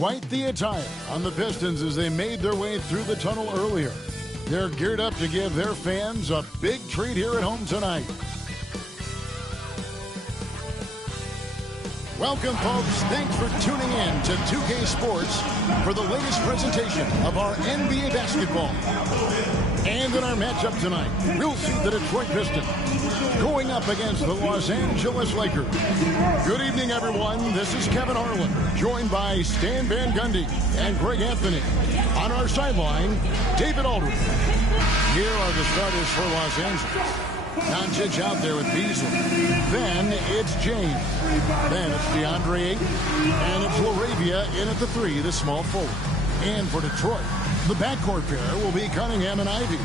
Quite the attire on the Pistons as they made their way through the tunnel earlier. They're geared up to give their fans a big treat here at home tonight. Welcome, folks. Thanks for tuning in to 2K Sports for the latest presentation of our NBA basketball. And in our matchup tonight, we'll see the Detroit Pistons going up against the Los Angeles Lakers. Good evening, everyone. This is Kevin Harlan, joined by Stan Van Gundy and Greg Anthony. On our sideline, David Aldridge. Here are the starters for Los Angeles. Doncic out there with Beasley. Then it's James. Then it's DeAndre Ayton. And it's LaRavia in at the 3, the small forward. And for Detroit, the backcourt pair will be Cunningham and Ivy.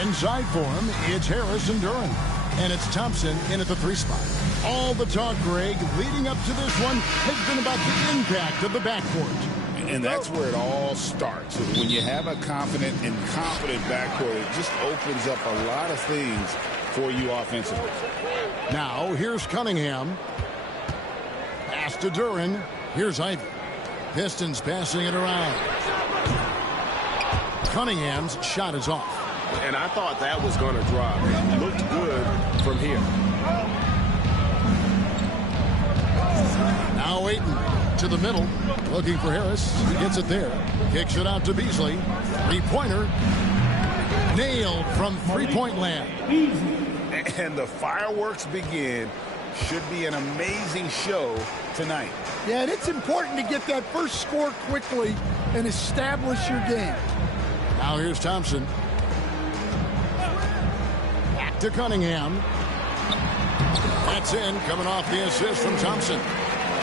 Inside for him, it's Harris and Duran. And it's Thompson in at the 3 spot. All the talk, Greg, leading up to this one has been about the impact of the backcourt. And that's where it all starts. When you have a confident and confident backcourt, it just opens up a lot of things for you offensively. Now, here's Cunningham. Pass to Duran. Here's Ivy. Pistons passing it around. Cunningham's shot is off. And I thought that was going to drop. It looked good from here. Now Ayton to the middle. Looking for Harris. He gets it there. Kicks it out to Beasley. Three-pointer. Nailed from three-point land. And the fireworks begin. Should be an amazing show tonight. Yeah, and it's important to get that first score quickly and establish your game. Now here's Thompson. Back to Cunningham. That's in, coming off the assist from Thompson.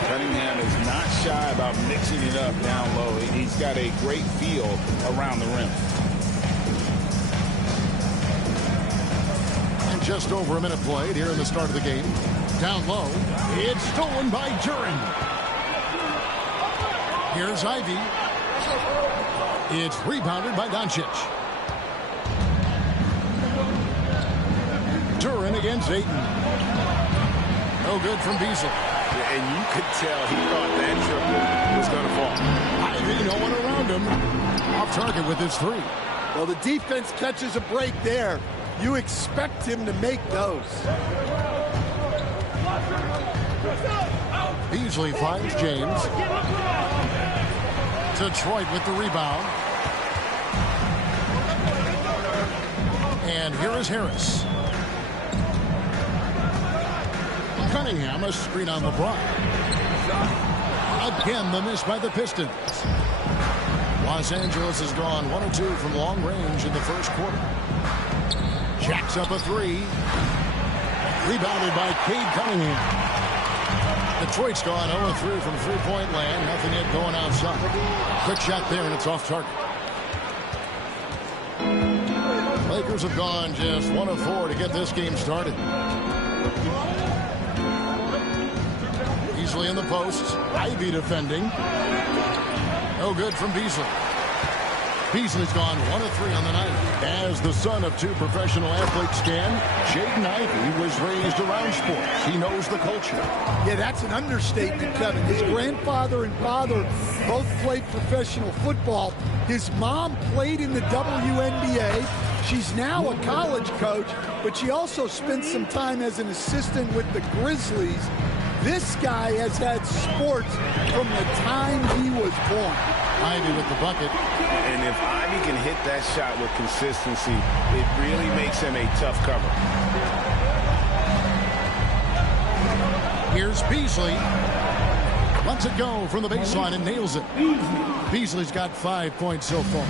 Cunningham is not shy about mixing it up down low. He's got a great feel around the rim. And just over a minute played here in the start of the game. Down low, it's stolen by Duran. Here's Ivy. It's rebounded by Doncic. Duran against Ayton. No good from Beasley. And you could tell he thought that triple was going to fall. Ivy, no one around him. Off target with his 3. Well, the defense catches a break there. You expect him to make those. Beasley finds James. Detroit with the rebound. And here is Harris. Cunningham, a screen on LeBron. Again, the miss by the Pistons. Los Angeles has gone 1 or 2 from long range in the first quarter. Jacks up a 3. Rebounded by Cade Cunningham. Detroit's gone 0-3 from three-point land. Nothing yet going outside. Quick shot there, and it's off target. Lakers have gone just 1 of 4 to get this game started. Beasley in the post. Ivy defending. No good from Beasley. Beasley's gone 1 of 3 on the night. As the son of 2 professional athletes, Stan, Jaden Ivey was raised around sports. He knows the culture. Yeah, that's an understatement, Kevin. His grandfather and father both played professional football. His mom played in the WNBA. She's now a college coach, but she also spent some time as an assistant with the Grizzlies. This guy has had sports from the time he was born. Ivy with the bucket. And if Ivy can hit that shot with consistency, it really makes him a tough cover. Here's Beasley. Lets it go from the baseline and nails it. Beasley's got 5 points so far.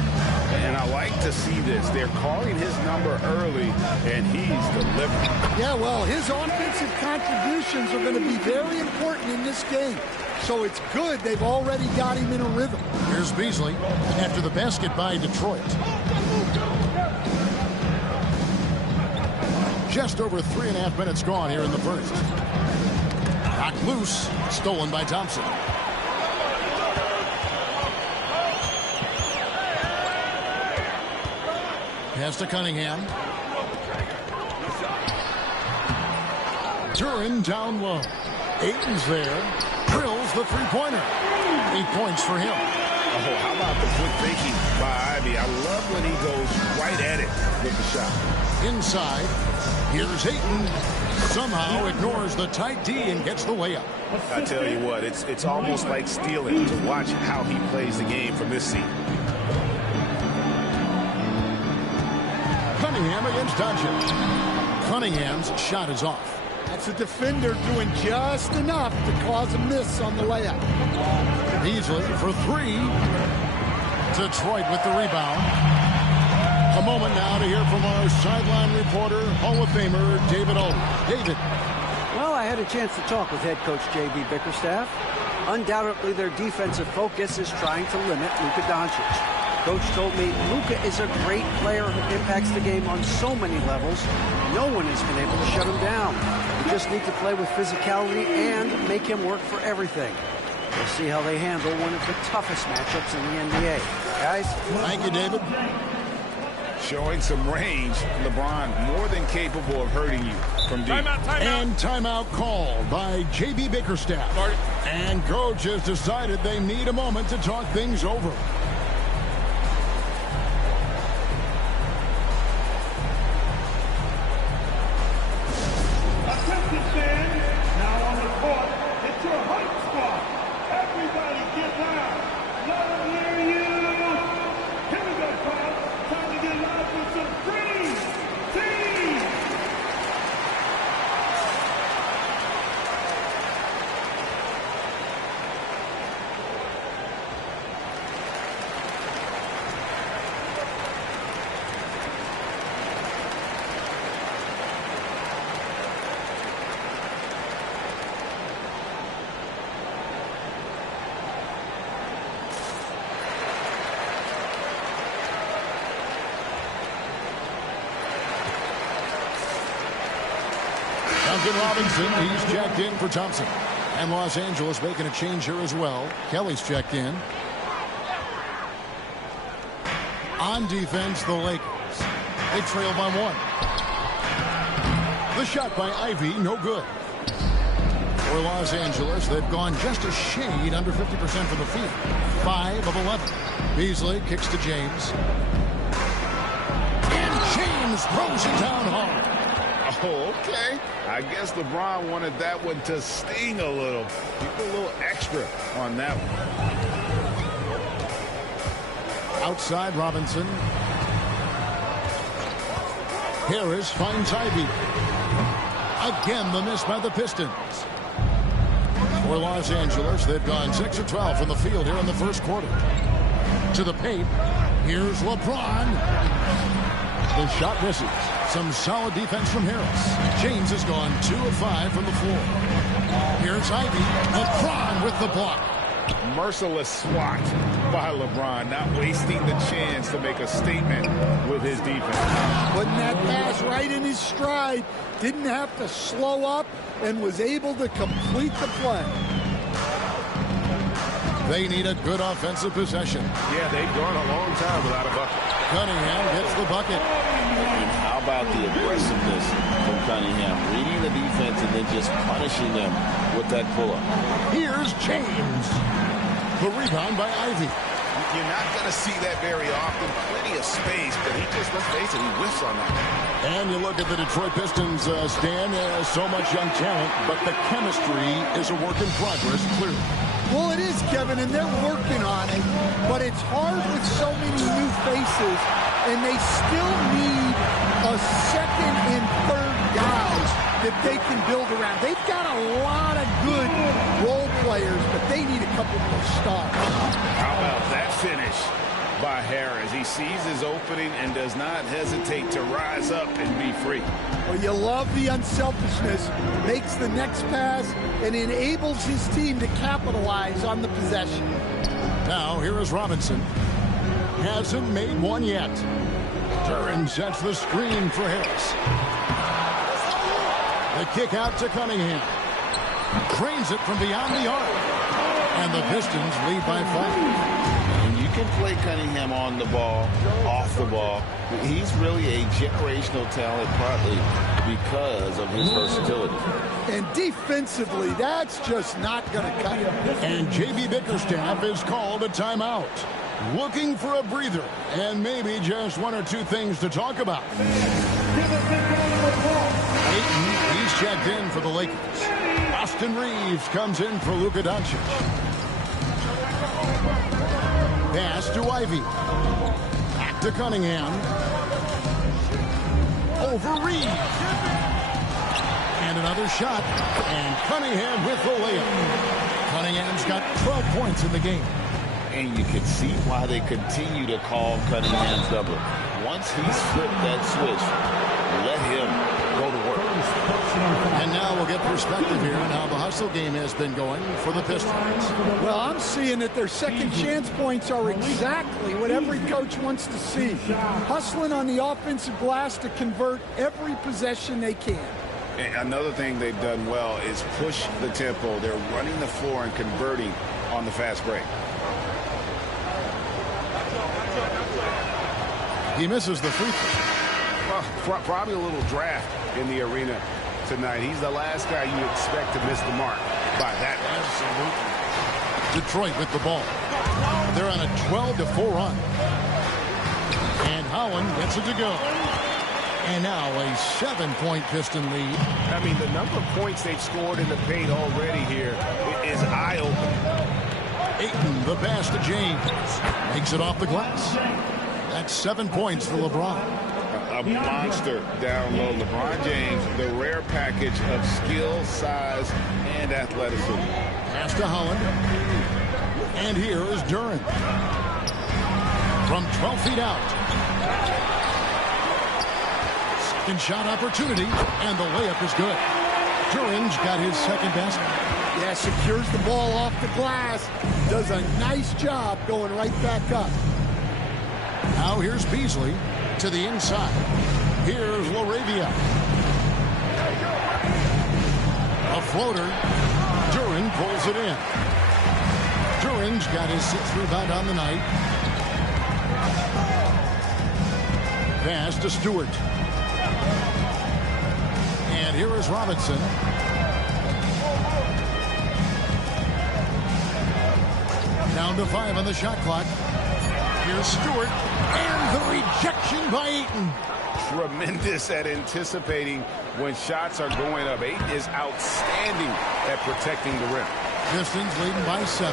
And I like to see this. They're calling his number early, and he's delivering. Yeah, well, his offensive contributions are going to be very important in this game. So it's good they've already got him in a rhythm. Here's Beasley after the basket by Detroit. Just over 3.5 minutes gone here in the first. Knocked loose, stolen by Thompson. Pass to Cunningham. Duran down low. Ayton's there. drills the three-pointer. 8 points for him. Oh, how about the quick thinking by Ivy? I love when he goes right at it with the shot. Inside, here's Ayton. Somehow ignores the tight D and gets the layup. I tell you what, it's almost like stealing to watch how he plays the game from this seat. Cunningham against Doncic. Cunningham's shot is off. That's a defender doing just enough to cause a miss on the layup. Beasley for three. Detroit with the rebound. A moment now to hear from our sideline reporter, Hall of Famer David Alden. David. Well, I had a chance to talk with head coach J.B. Bickerstaff. Undoubtedly, their defensive focus is trying to limit Luka Doncic. Coach told me Luka is a great player who impacts the game on so many levels. No one has been able to shut him down. We just need to play with physicality and make him work for everything. We'll see how they handle one of the toughest matchups in the NBA. Guys? Thank you, David. Showing some range, LeBron more than capable of hurting you from deep. And timeout called by J.B. Bickerstaff. And coach has decided they need a moment to talk things over. Robinson, he's checked in for Thompson. And Los Angeles making a change here as well. Kelly's checked in. On defense, the Lakers. They trail by 1. The shot by Ivy, no good. For Los Angeles, they've gone just a shade under 50% from the field. 5 of 11. Beasley kicks to James. And James throws it down hard. Oh, okay. I guess LeBron wanted that one to sting a little. Keep a little extra on that one. Outside Robinson. Harris finds Ivy. Again, the miss by the Pistons. For Los Angeles, they've gone 6 of 12 from the field here in the first quarter. To the paint. Here's LeBron. The shot misses. Some solid defense from Harris. James has gone 2 of 5 from the floor. Here's Ivy. LeBron with the block. Merciless swat by LeBron, not wasting the chance to make a statement with his defense. Putting that pass right in his stride. Didn't have to slow up and was able to complete the play. They need a good offensive possession. Yeah, they've gone a long time without a bucket. Cunningham gets the bucket. And how about the aggressiveness from Cunningham? Reading the defense and then just punishing them with that pull-up. Here's James. The rebound by Ivy. You're not going to see that very often. Plenty of space, but he just, let's face it, he whiffs on that. And you look at the Detroit Pistons, Stan, so much young talent, but the chemistry is a work in progress, clearly. Well, it is, Kevin, and they're working on it, but it's hard with so many new faces, and they still need a second and third guys that they can build around. They've got a lot of good role players, but they need a couple more stars. How about that finish by Harris? He sees his opening and does not hesitate to rise up and be free. Well, you love the unselfishness, makes the next pass, and enables his team to capitalize on the possession. Now, here is Robinson. Hasn't made one yet. Duran sets the screen for Harris. The kick out to Cunningham. Trains it from beyond the arc. And the Pistons lead by 5. And you can play Cunningham on the ball, off the ball. He's really a generational talent, partly because of his versatility. And defensively, that's just not going to cut him. And J.B. Bickerstaff is called a timeout. Looking for a breather and maybe just one or two things to talk about. Ayton, he's checked in for the Lakers. Austin Reeves comes in for Luka Doncic. Pass to Ivy. Back to Cunningham. Over Reeves. And another shot. And Cunningham with the layup. Cunningham's got 12 points in the game. And you can see why they continue to call Cunningham's double. Once he's flipped that switch, let him go to work. And now we'll get perspective here on how the hustle game has been going for the Pistons. Well, I'm seeing that their second chance points are exactly what every coach wants to see. Hustling on the offensive glass to convert every possession they can. And another thing they've done well is push the tempo. They're running the floor and converting on the fast break. He misses the free throw. Well, probably a little draft in the arena tonight. He's the last guy you expect to miss the mark by that much. Absolutely. Detroit with the ball. They're on a 12-4 run. And Howland gets it to go. And now a 7-point Piston lead. I mean, the number of points they've scored in the paint already here is eye-opening. Ayton, the pass to James. Makes it off the glass. That's 7 points for LeBron. A monster down low. LeBron James, the rare package of skill, size, and athleticism. Pass to Holland. And here is Duran. From 12 feet out. Second shot opportunity, and the layup is good. Duran's got his second basket. Yeah, secures the ball off the glass. Does a nice job going right back up. Now here's Beasley to the inside. Here's LaRavia. A floater. Duran pulls it in. Duran's got his 6th rebound on the night. Pass to Stewart. And here is Robinson. Down to 5 on the shot clock. Here's Stewart, and the rejection by Ayton. Tremendous at anticipating when shots are going up. Ayton is outstanding at protecting the rim. Pistons leading by 7.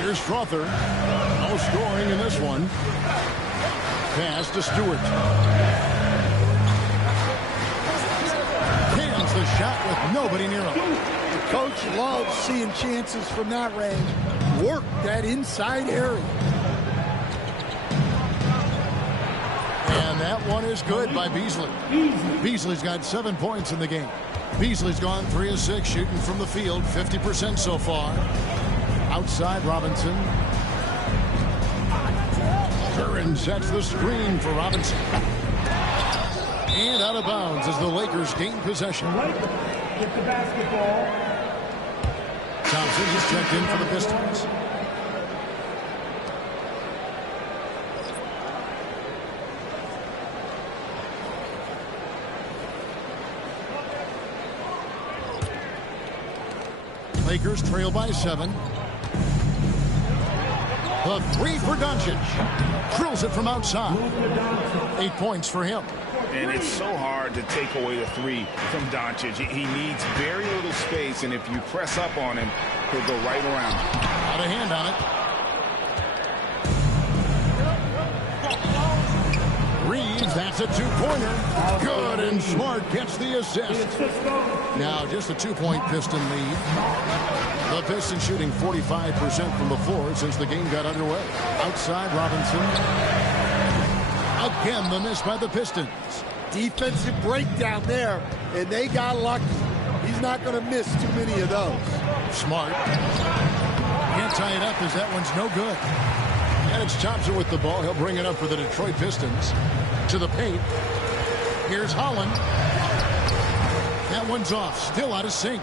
Here's Strother. No scoring in this one. Pass to Stewart. Cans the shot with nobody near him. Coach loves seeing chances from that range. Work that inside area. And that one is good by Beasley. Beasley's got 7 points in the game. Beasley's gone 3 of 6 shooting from the field, 50% so far. Outside Robinson. Duran sets the screen for Robinson. And out of bounds as the Lakers gain possession. Get the basketball. Thompson is checked in for the Pistons. Lakers trail by 7. The 3 for Doncic. Drills it from outside. 8 points for him. And it's so hard to take away the 3 from Doncic. He needs very little space, and if you press up on him, he'll go right around. Out of hand on it. Reeves, that's a 2-pointer. Good, and Smart gets the assist. Now just a 2-point Piston lead. The Pistons shooting 45% from the floor since the game got underway. Outside Robinson. Again, the miss by the Pistons. Defensive breakdown there, and they got lucky. He's not going to miss too many of those. Smart. Can't tie it up as that one's no good. And it's Thompson with the ball. He'll bring it up for the Detroit Pistons. To the paint. Here's Holland. That one's off. Still out of sync.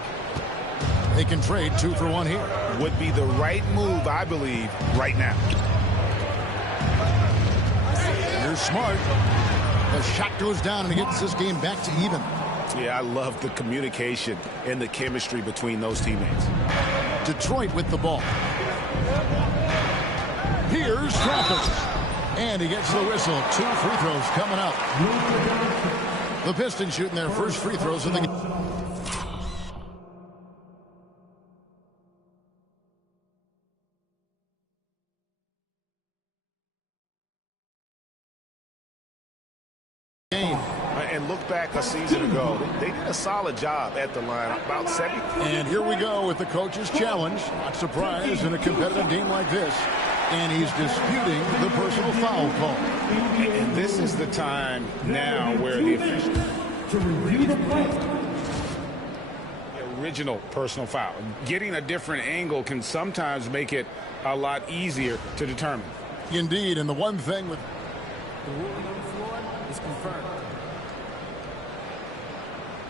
They can trade 2 for 1 here. Would be the right move, I believe, right now. Here's Smart. The shot goes down, and he gets this game back to even. Yeah, I love the communication and the chemistry between those teammates. Detroit with the ball. Here's Crawford. And he gets the whistle. 2 free throws coming up. The Pistons shooting their first free throws of the game. And look back a season ago, they did a solid job at the line, about 70. And here we go with the coach's challenge. Not surprised in a competitive game like this. And he's disputing the personal foul call. And this is the time now where the official To review the play. original personal foul. Getting a different angle can sometimes make it a lot easier to determine. Indeed, and the one thing with The ruling on the floor is confirmed.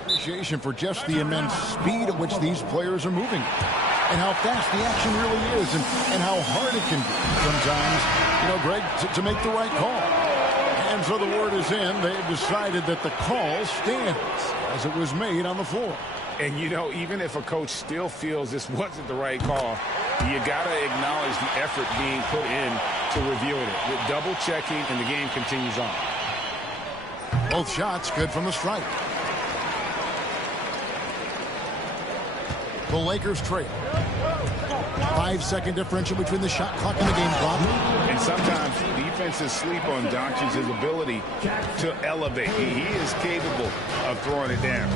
appreciation for just the immense speed at which these players are moving and how fast the action really is and how hard it can be sometimes, Greg, to make the right call. And so the word is in. They've decided that the call stands as it was made on the floor. And, even if a coach still feels this wasn't the right call, you got to acknowledge the effort being put in to reviewing it. With double checking, and the game continues on. Both shots good from the strike. The Lakers trail. 5-second differential between the shot clock and the game clock. And sometimes defenses sleep on Doncic's ability to elevate. He is capable of throwing it down.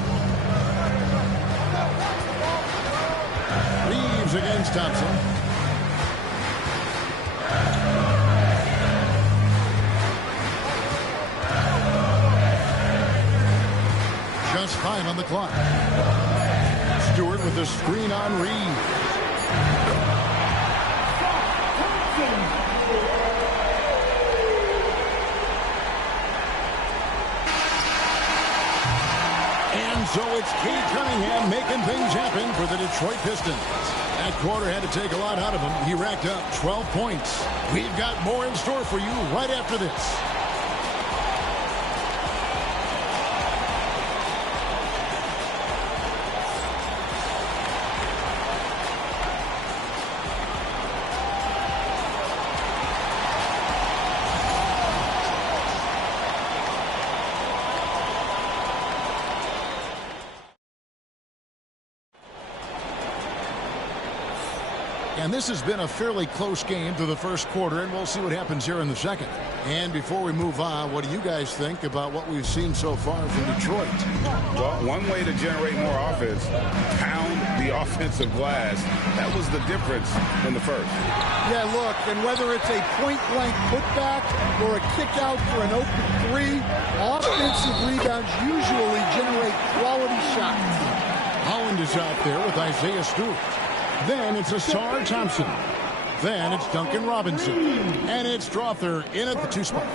Reeves against Thompson. Just 5 on the clock. Stewart with the screen on Reeves. And so it's Cade Cunningham making things happen for the Detroit Pistons. That quarter had to take a lot out of him. He racked up 12 points. We've got more in store for you right after this. And this has been a fairly close game through the first quarter, and we'll see what happens here in the second. And before we move on, what do you guys think about what we've seen so far from Detroit? Well, one way to generate more offense, pound the offensive glass. That was the difference in the first. Yeah, look, and whether it's a point-blank putback or a kick-out for an open three, offensive rebounds usually generate quality shots. Holland is out there with Isaiah Stewart. Then it's Asar Thompson. Then it's Duncan Robinson. And it's Strother in at the 2 spot.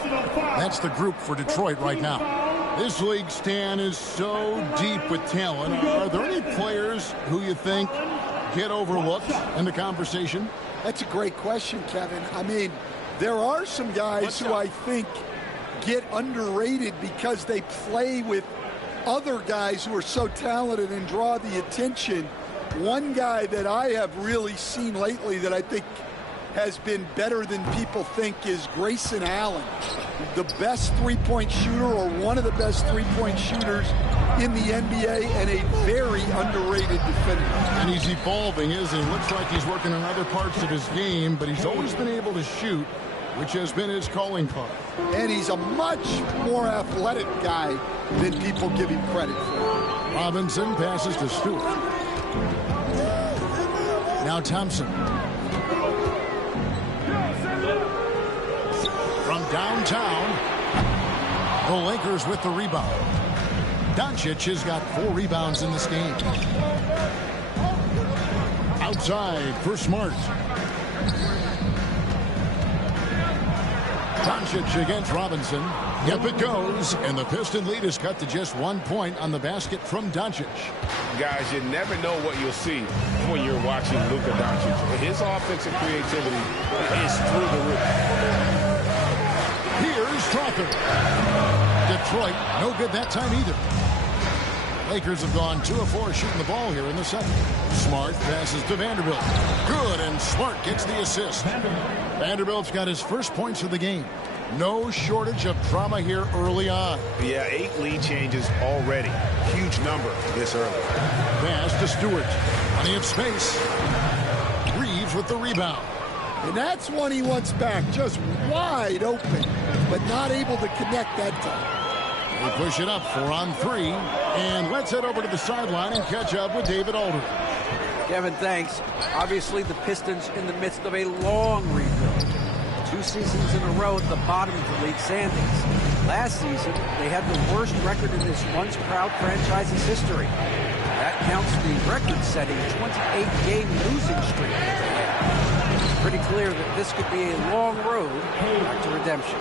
That's the group for Detroit right now. This league, Stan, is so deep with talent. Are there any players who you think get overlooked in the conversation? That's a great question, Kevin. I mean, there are some guys who I think get underrated because they play with other guys who are so talented and draw the attention. One guy that I have really seen lately that I think has been better than people think is Grayson Allen, the best three-point shooter or one of the best three-point shooters in the NBA and a very underrated defender. And he's evolving, isn't he? Looks like he's working on other parts of his game, but he's always been able to shoot, which has been his calling card. And he's a much more athletic guy than people give him credit for. Robinson passes to Stewart. Now Thompson. From downtown, the Lakers with the rebound. Doncic has got 4 rebounds in this game. Outside for Smart. Doncic against Robinson. Yep, it goes, and the Piston lead is cut to just 1 point on the basket from Doncic. Guys, you never know what you'll see when you're watching Luka Doncic. His offensive creativity is through the roof. Here's Strother. Detroit, no good that time either. Lakers have gone 2 of 4 shooting the ball here in the second. Smart passes to Vanderbilt. Good, and Smart gets the assist. Vanderbilt's got his first points of the game. No shortage of drama here early on. Yeah, 8 lead changes already. Huge number this early. Pass to Stewart. Plenty of space. Reeves with the rebound. And that's one he wants back, just wide open, but not able to connect that time. They push it up 4 on 3. And let's head over to the sideline and catch up with David Alder. Kevin, thanks. Obviously, the Pistons in the midst of a long rebuild. 2 seasons in a row at the bottom of the league standings. Last season, they had the worst record in this once-proud franchise's history. That counts the record-setting 28-game losing streak that they had. It's pretty clear that this could be a long road back to redemption.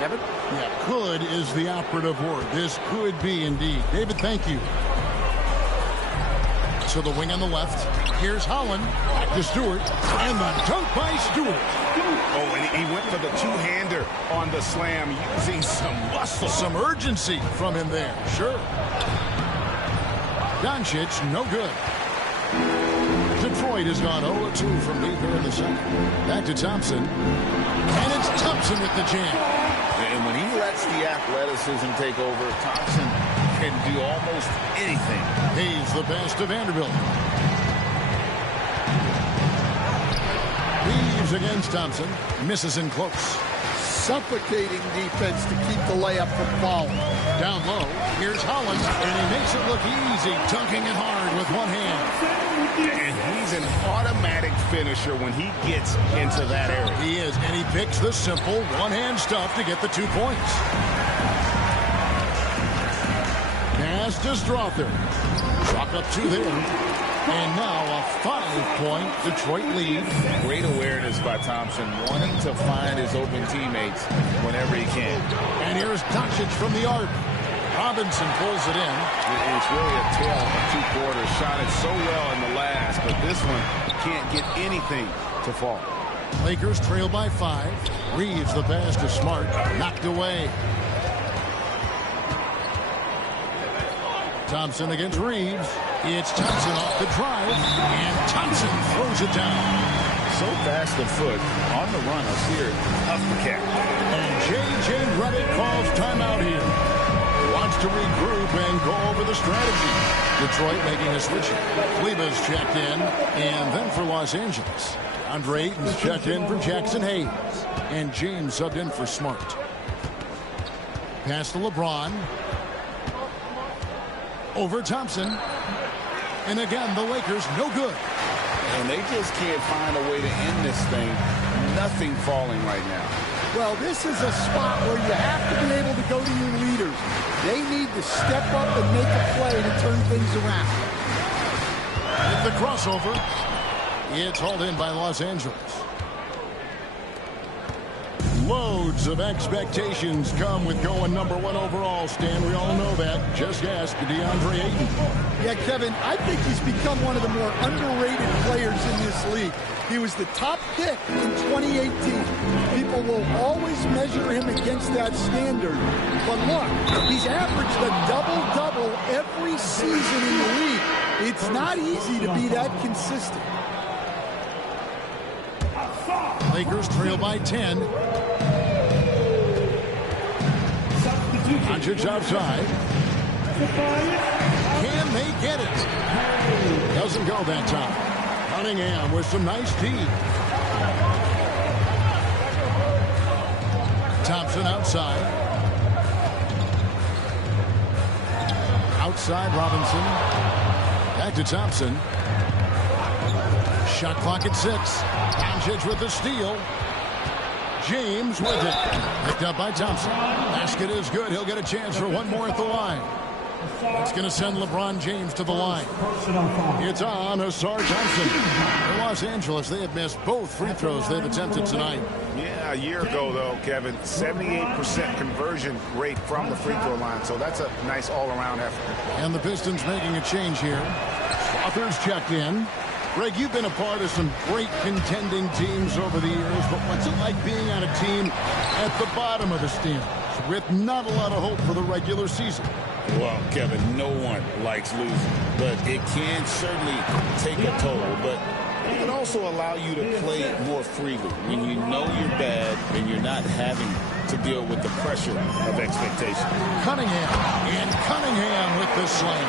Kevin? Yeah, could is the operative word. This could be indeed. David, thank you. So the wing on the left. Here's Holland. Back to Stewart. And the dunk by Stewart. Oh, and he went for the two-hander on the slam, using some muscle. Some urgency from him there. Sure. Doncic, no good. Detroit has gone 0-2 from deep here in the second. Back to Thompson. And it's Thompson with the jam. And when he lets the athleticism take over, Thompson can do almost anything. He's the pass to Vanderbilt. Reeves against Thompson. Misses in close. Suffocating defense to keep the layup from falling. Down low. Here's Holland. And he makes it look easy. Dunking it hard with one hand. And he's an automatic finisher when he gets into that area. He is. And he picks the simple one-hand stuff to get the 2 points. Pass to Strother. Chalk up 2 there. And now a 5-point Detroit lead. Great awareness by Thompson, wanting to find his open teammates whenever he can. And here's Doncic from the arc. Robinson pulls it in. It's really a tale of 2 quarters. Shot it so well in the last, but this one can't get anything to fall. Lakers trail by 5. Reeves the pass to Smart. Knocked away. Thompson against Reeves. It's Thompson off the drive, and Thompson throws it down. So fast of foot, on the run, a sheer tough to catch. And J.J. Redick calls timeout here. Wants to regroup and go over the strategy. Detroit making a switch. Kleba's checked in, and then for Los Angeles. Andre Ayton's checked in for Jackson Hayes. And James subbed in for Smart. Pass to LeBron. Over Thompson. And again, the Lakers, no good. And they just can't find a way to end this thing. Nothing falling right now. Well, this is a spot where you have to be able to go to your leaders. They need to step up and make a play to turn things around. With the crossover, it's hauled in by Los Angeles. Loads of expectations come with going #1 overall, Stan. We all know that. Just ask DeAndre Ayton. Yeah, Kevin, I think he's become one of the more underrated players in this league. He was the top pick in 2018. People will always measure him against that standard. But look, he's averaged a double-double every season in the league. It's not easy to be that consistent. Lakers trail by 10. Doncic outside. Can they get it? Doesn't go that time. Cunningham with some nice D. Thompson outside. Outside Robinson. Back to Thompson. Shot clock at 6. Doncic with the steal. James with it. Picked up by Thompson. Basket is good. He'll get a chance for one more at the line. It's going to send LeBron James to the line. It's on Asar Johnson. In Los Angeles, they have missed both free throws they've attempted tonight. Yeah, a year ago, though, Kevin, 78% conversion rate from the free throw line. So that's a nice all-around effort. And the Pistons making a change here. Authors checked in. Greg, you've been a part of some great contending teams over the years, but what's it like being on a team at the bottom of the standings with not a lot of hope for the regular season? Well, Kevin, no one likes losing, but it can certainly take a toll. But it can also allow you to play more freely when you know you're bad and you're not having to deal with the pressure of expectation. Cunningham with the slam.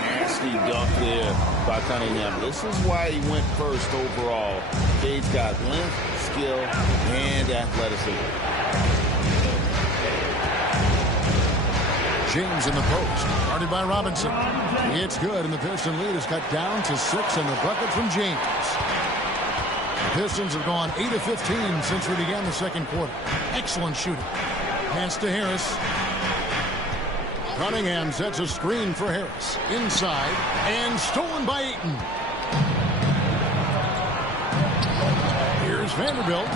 Nasty dunk there by Cunningham. This is why he went first overall. Cade's got length, skill, and athleticism. James in the post, guarded by Robinson. It's good, and the Piston lead is cut down to 6, and the bucket from James. The Pistons have gone 8 of 15 since we began the second quarter. Excellent shooting. Pass to Harris. Cunningham sets a screen for Harris. Inside, and stolen by Ayton. Here's Vanderbilt.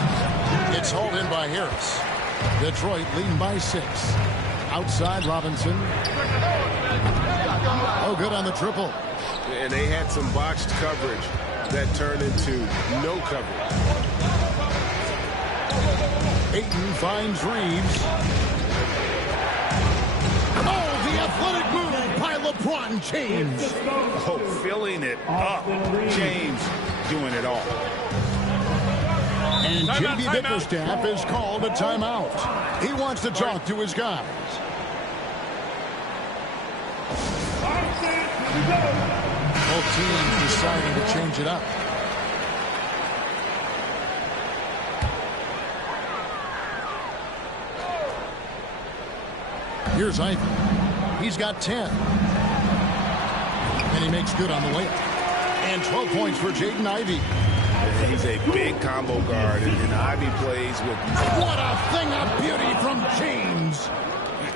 It's hauled in by Harris. Detroit leading by 6. Outside Robinson. Oh, good on the triple. And they had some botched coverage that turned into no coverage. Ayton finds Reeves. Oh, the athletic move by LeBron James. Oh, filling it up. James doing it all. And JB Bickerstaff has called a timeout. He wants to talk to his guys. Both teams deciding to change it up. Here's Ivy. He's got 10. And he makes good on the layup. And 12 points for Jaden Ivey. He's a big combo guard, and Ivy plays with... What a thing of beauty from James.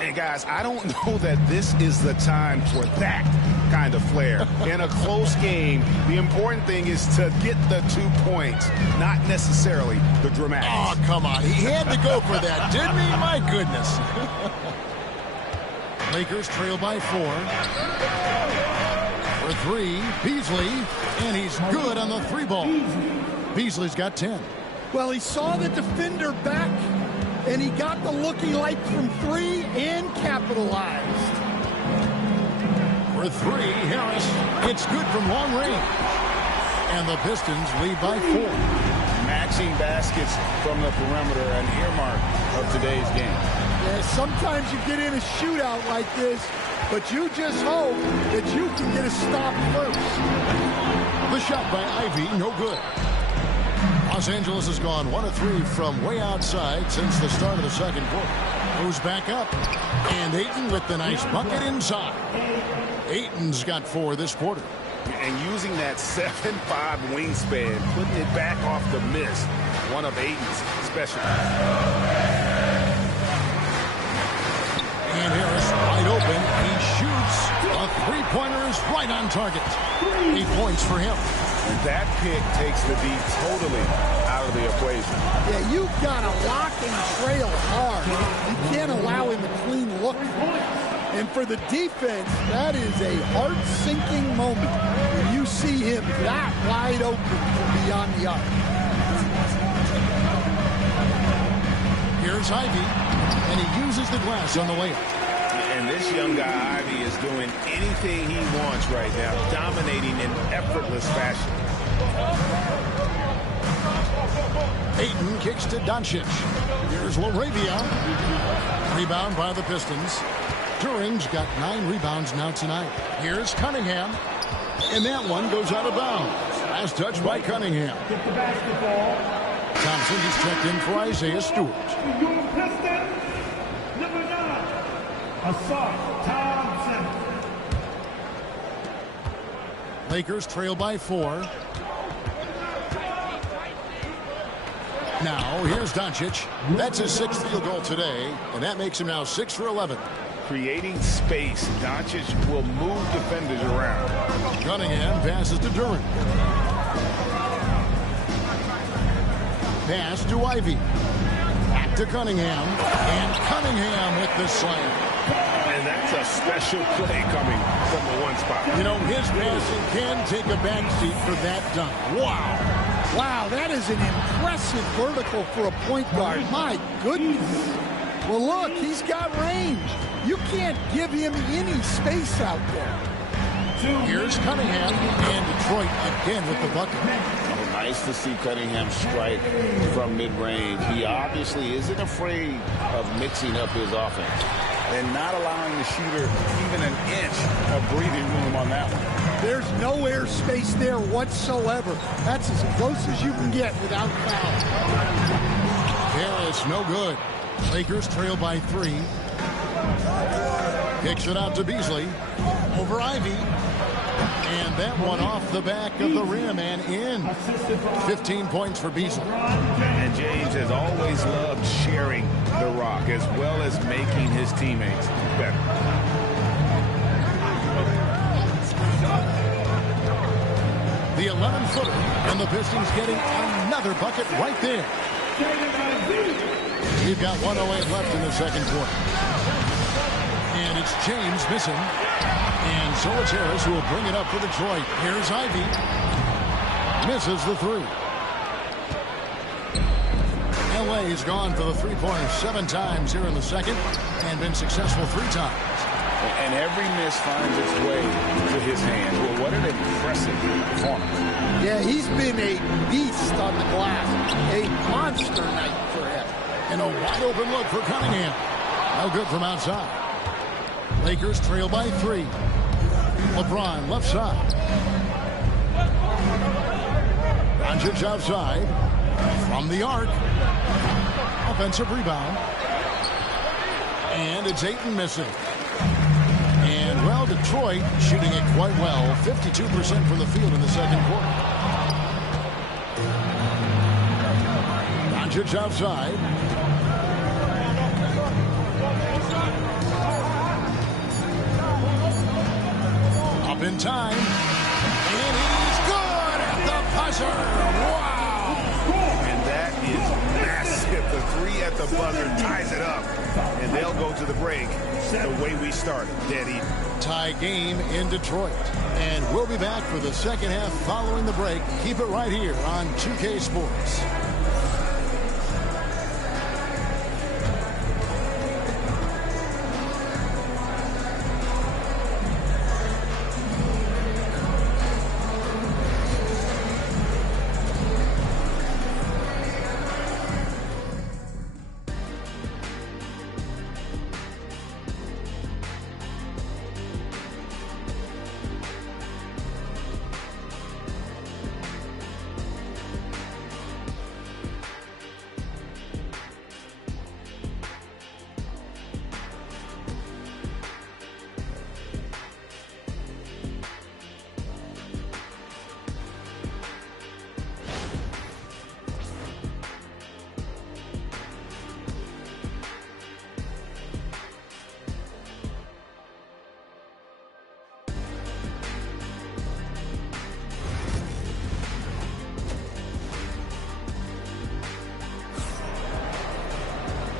And guys, I don't know that this is the time for that kind of flair. In a close game, the important thing is to get the 2 points, not necessarily the dramatics. Oh, come on. He had to go for that, didn't he? My goodness. Lakers trail by 4. For 3, Beasley, and he's good on the 3 ball. Beasley's got 10. Well, he saw the defender back, and he got the look he liked from 3 and capitalized. For 3, Harris. It's good from long range. And the Pistons lead by 4. Matching baskets from the perimeter, an earmark of today's game. Yeah, sometimes you get in a shootout like this, but you just hope that you can get a stop first. The shot by Ivy, no good. Los Angeles has gone 1 of 3 from way outside since the start of the second quarter. Moves back up. And Ayton with the nice bucket inside. Ayton's got 4 this quarter. And using that 7'5" wingspan, putting it back off the miss, one of Ayton's specialties. And Harris wide open. He shoots. A 3-pointer is right on target. 8 points for him. And that pick takes the D totally out of the equation. Yeah, you've got to lock and trail hard. You can't allow him a clean look. And for the defense, that is a heart-sinking moment when you see him that wide open from beyond the arc. Here's Ivy, and he uses the glass on the layup. And this young guy, Ivy, is doing anything he wants right now, dominating in effortless fashion. Ayton kicks to Doncic. Here's LaRavia. Rebound by the Pistons. Turing's got 9 rebounds now tonight. Here's Cunningham. And that one goes out of bounds. Last touch by Cunningham. Get the basketball. Thompson is checked in for Isaiah Stewart. Your Pistons, number 9, Asar Thompson. Lakers trail by 4. Now, here's Doncic. That's his 6th field goal today, and that makes him now 6 for 11. creating space. Doncic will move defenders around. Cunningham passes to Durant. Pass to Ivy. Back to Cunningham. And Cunningham with the slam. And that's a special play coming from the one spot. You know, his passing can take a backseat for that dunk. Wow. Wow, that is an impressive vertical for a point guard. My goodness. Well, look, he's got range. You can't give him any space out there. Here's Cunningham, and Detroit again with the bucket. Oh, nice to see Cunningham strike from mid-range. He obviously isn't afraid of mixing up his offense and not allowing the shooter even an inch of breathing room on that one. There's no air space there whatsoever. That's as close as you can get without foul. Harris, no good. Lakers trail by 3. Kicks it out to Beasley. Over Ivy. And that one off the back of the rim and in. 15 points for Beasley. And James has always loved sharing the rock as well as making his teammates better. The 11-footer, and the Pistons getting another bucket right there. We've got 1:08 left in the second quarter. And it's James missing. And so it's Harris who will bring it up for Detroit. Here's Ivy. Misses the 3. LA's gone for the three-pointer 7 times here in the second and been successful 3 times. And every miss finds its way to his hands. Well, what an impressive performance. Yeah, he's been a beast on the glass. A monster night for him. And a wide-open look for Cunningham. No good from outside. Lakers trail by 3. LeBron left side. Doncic outside. From the arc. Offensive rebound. And it's Ayton missing. And, well, Detroit shooting it quite well. 52% from the field in the second quarter. Doncic outside. Up in time. And he's good at the buzzer. Wow. And that is massive. The 3 at the buzzer ties it up. And they'll go to the break the way we started, dead even. Tie game in Detroit. And we'll be back for the second half following the break. Keep it right here on 2K Sports.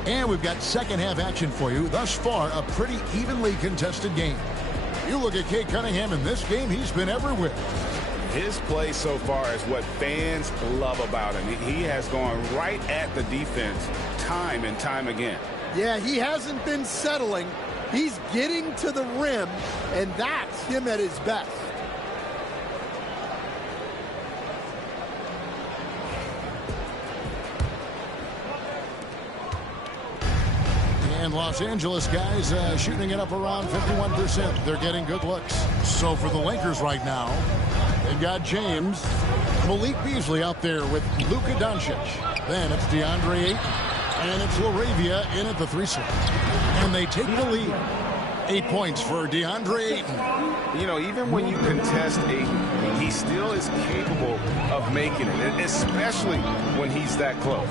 And we've got second half action for you. Thus far, a pretty evenly contested game. You look at Cade Cunningham in this game, he's been everywhere. His play so far is what fans love about him. He has gone right at the defense time and time again. Yeah, he hasn't been settling. He's getting to the rim, and that's him at his best. And Los Angeles guys shooting it up around 51%. They're getting good looks. So for the Lakers right now, they've got James, Malik Beasley out there with Luka Doncic. Then it's DeAndre Ayton, and it's LaRavia in at the 3 slot. And they take the lead. 8 points for DeAndre Ayton. You know, even when you contest Ayton, he still is capable of making it, especially when he's that close.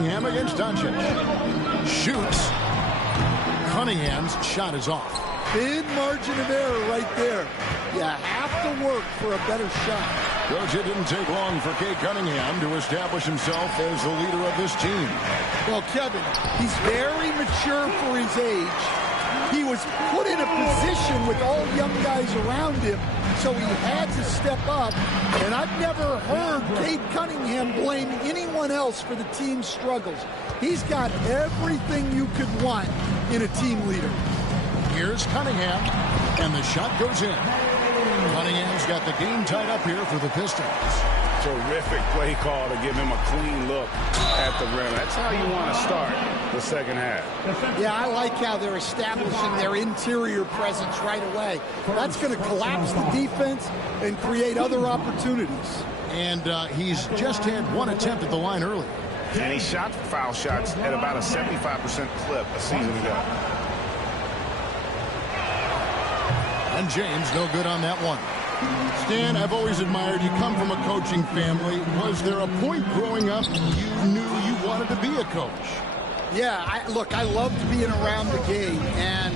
Cunningham against Doncic. Shoots. Cunningham's shot is off. Thin margin of error right there. You have to work for a better shot. Coach, it didn't take long for Cade Cunningham to establish himself as the leader of this team. Well, Kevin, he's very mature for his age. He was put in a position with all young guys around him, so he had to step up. And I've never heard Cade Cunningham blame anyone else for the team's struggles. He's got everything you could want in a team leader. Here's Cunningham, and the shot goes in. Cunningham's got the game tied up here for the Pistons. Terrific play call to give him a clean look at the rim. That's how you want to start the second half. Yeah, I like how they're establishing their interior presence right away. That's going to collapse the defense and create other opportunities. And he's just had one attempt at the line early. And he shot foul shots at about a 75% clip a season ago. And James, no good on that one. Stan, I've always admired you. Come from a coaching family. Was there a point growing up you knew you wanted to be a coach? Yeah, look, I loved being around the game, and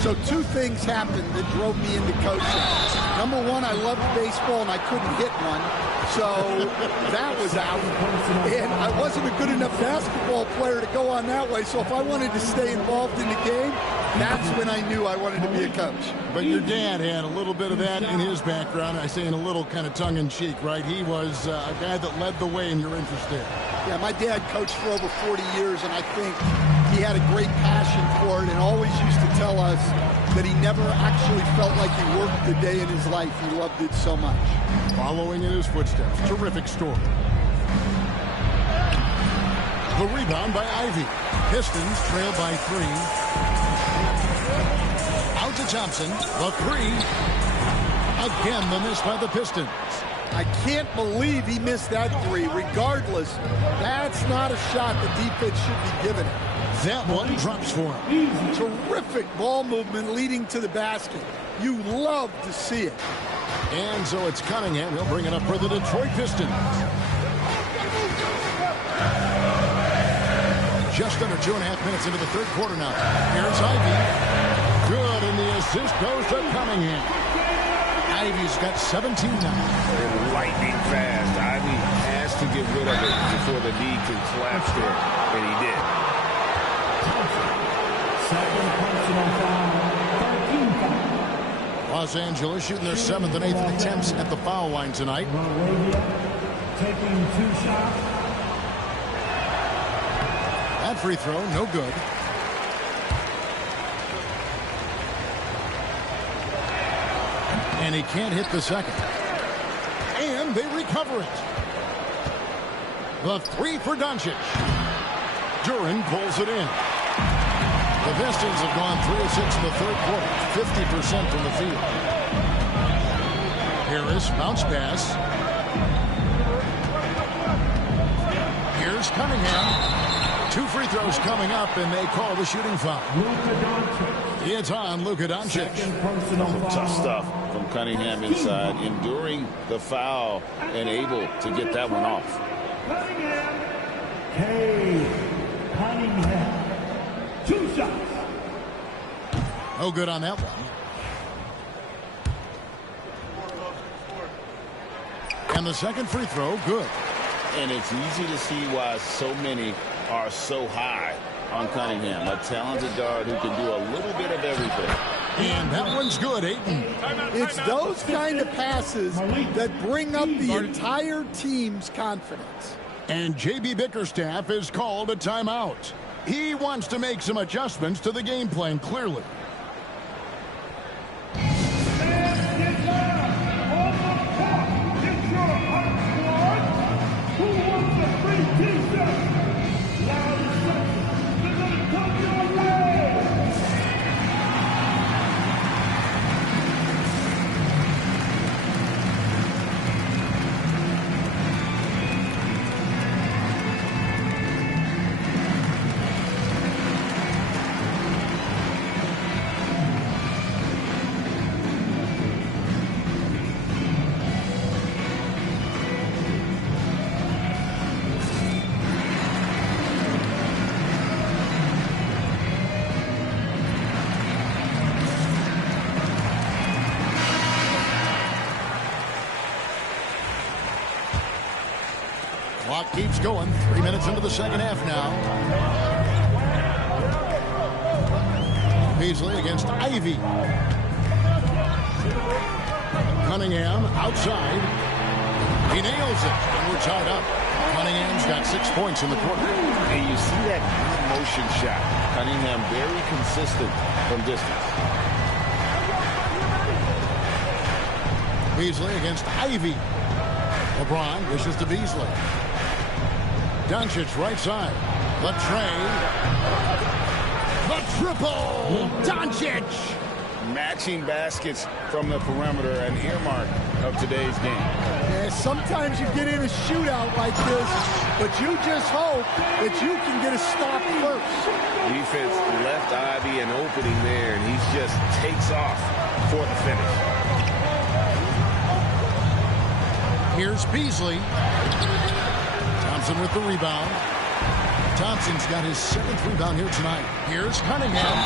so two things happened that drove me into coaching. Number one, I loved baseball, and I couldn't hit one, so that was out. And I wasn't a good enough basketball player to go on that way, so if I wanted to stay involved in the game, that's when I knew I wanted to be a coach. But your dad had a little bit of that in his background. I say in a little kind of tongue-in-cheek, right? He was a guy that led the way in your interest there. Yeah, my dad coached for over 40 years, and I think he had a great passion for it and always used to tell us that he never actually felt like he worked a day in his life. He loved it so much. Following in his footsteps. Terrific story. The rebound by Ivy. Pistons trail by 3. Out to Thompson. The 3. Again, the miss by the Pistons. I can't believe he missed that 3. Regardless, that's not a shot the defense should be giving him. That one drops for him. Terrific ball movement leading to the basket. You love to see it. And so it's Cunningham. He'll bring it up for the Detroit Pistons. Just under 2.5 minutes into the third quarter now. Here's Ivy. Good, and the assist goes to Cunningham. Ivy's got 17 now. They're lightning fast. Ivy has to get rid of it before the lead can collapse there, and he did. Second personal foul, 13 foul. Los Angeles shooting their 7th and 8th attempts at the foul line tonight. Taking 2 shots. That free throw, no good. And he can't hit the second. And they recover it. The 3 for Doncic. Duran pulls it in. The Pistons have gone 3 of 6 in the third quarter, 50% from the field. Harris, bounce pass. Here's Cunningham. 2 free throws coming up, and they call the shooting foul. It's on Luka Doncic. Tough stuff from Cunningham inside, enduring the foul and able to get that one off. Cunningham. 2 shots. No good on that one. And the second free throw, good. And it's easy to see why so many are so high on Cunningham. A talented guard who can do a little bit of everything. And that one's good, Ayton. It's those kind of passes that bring up the entire team's confidence. And J.B. Bickerstaff is called a timeout. He wants to make some adjustments to the game plan, clearly. Clock keeps going. 3 minutes into the second half now. Beasley against Ivy. Cunningham outside. He nails it. And we're tied up. Cunningham's got 6 points in the quarter. And you see that motion shot. Cunningham very consistent from distance. Beasley against Ivy. LeBron dishes to Beasley. Doncic right side. Latrey. The triple. Doncic. Matching baskets from the perimeter, an earmark of today's game. Yeah, sometimes you get in a shootout like this, but you just hope that you can get a stop first. Defense left Ivy an opening there, and he just takes off for the finish. Here's Beasley. Thompson with the rebound. Thompson's got his 7th rebound here tonight. Here's Cunningham.